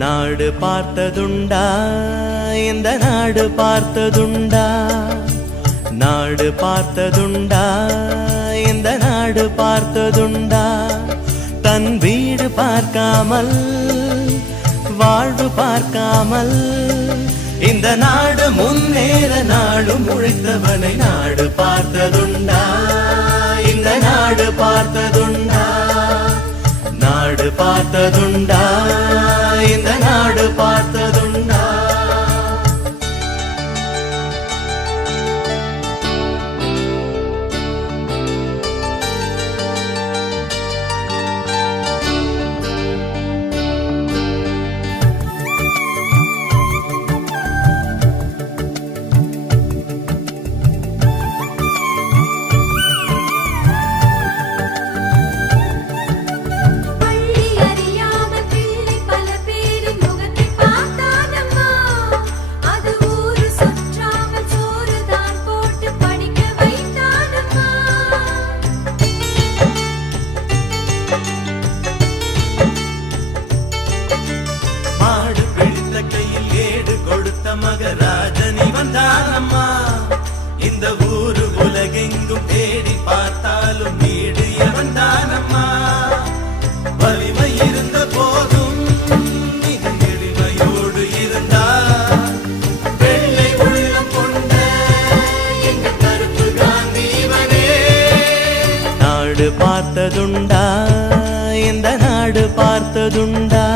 நாடு பார்த்ததுண்டா, இந்த நாடு பார்த்ததுண்டா, நாடு பார்த்ததுண்டா, இந்த நாடு பார்த்ததுண்டா. தன் வீடு பார்க்காமல் வாழ்வு பார்க்காமல் இந்த நாடு முன்னேற நாடும் உழைத்தவனை நாடு பார்த்ததுண்டா, இந்த நாடு பார்த்ததுண்டா, நாடு பார்த்ததுண்டா, இந்த நாடு பார்த்ததுண்டா. மகராஜனி வந்தானம்மா, இந்த ஊரு உலகெங்கும் தேடி பார்த்தாலும் வீடு வந்தானம்மா. வலிமை இருந்த போதும் மிக எளிமையோடு இருந்தார், வெள்ளை உள்ளம் கொண்ட எங்கள் கருப்பு காந்தி இவனே. நாடு பார்த்ததுண்டா, இந்த நாடு பார்த்ததுண்டா.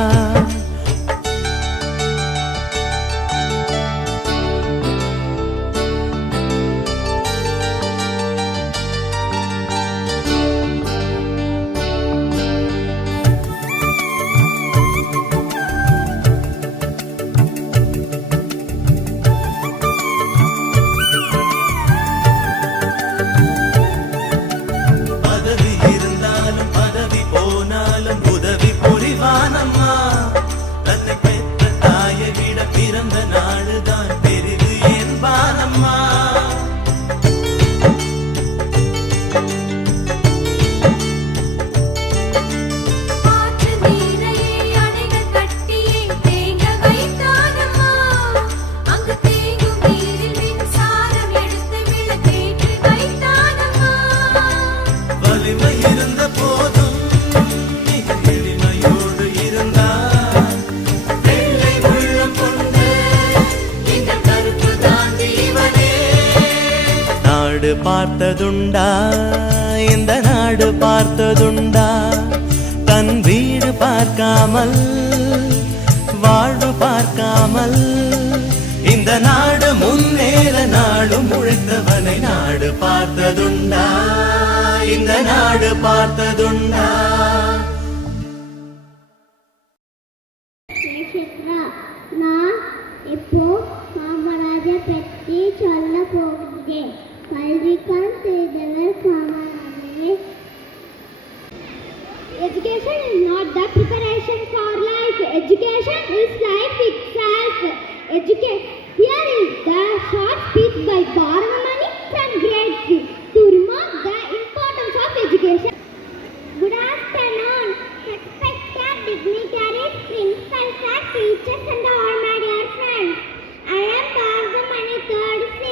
தன்னை பெற்ற தாயை விட பிறந்த நாடுதான் பெரிது என்பானம்மா. ஆற்று நீரையே அணைகள் கட்டியே தேங்க வைத்தானம்மா, அங்கு தேங்கும் நீரில் மின்சாரம் எடுத்து விளக்கேற்றி வைத்தானம்மா. வலிமை இருந்த போதும் நாடு பார்த்ததுண்டா, இந்த நாடு பார்த்ததுண்டா. தன் வீடு பார்க்காமல் வாழ்வு பார்க்காமல் இந்த நாடு முன்னேற நாடும் உழைத்தவனை நாடு பார்த்ததுண்டா, இந்த நாடு பார்த்ததுண்டா. நான் இப்போ காமராஜை பற்றி சொல்ல போகிறேன். கல்விக்கான் செய்தவர் காமராஜரே. Education is not the preparation for life. Education is life itself. Here is the short speech by Bharamani from grade 3 to remark the importance of education. Good afternoon, respected dignitaries, principals, and teachers, and all my dear friends. I am Bharamani, 3rd C.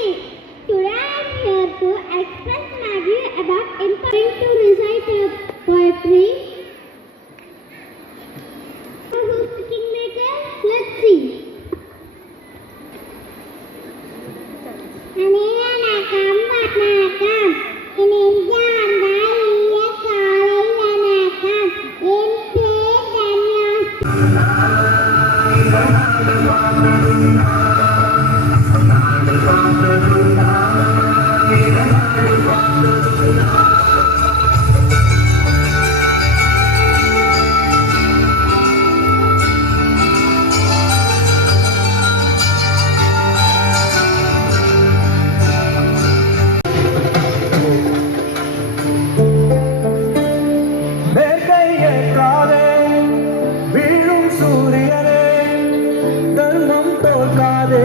Today I am here to express my view about going to recite a poetry. Who's the kingmaker? Let's see. வணக்கம் வணக்கம் இனிய அன்பாய காலை வணக்கம். என் பேர் வீழும் சூரியனே, தர்மம் தோற்காதே.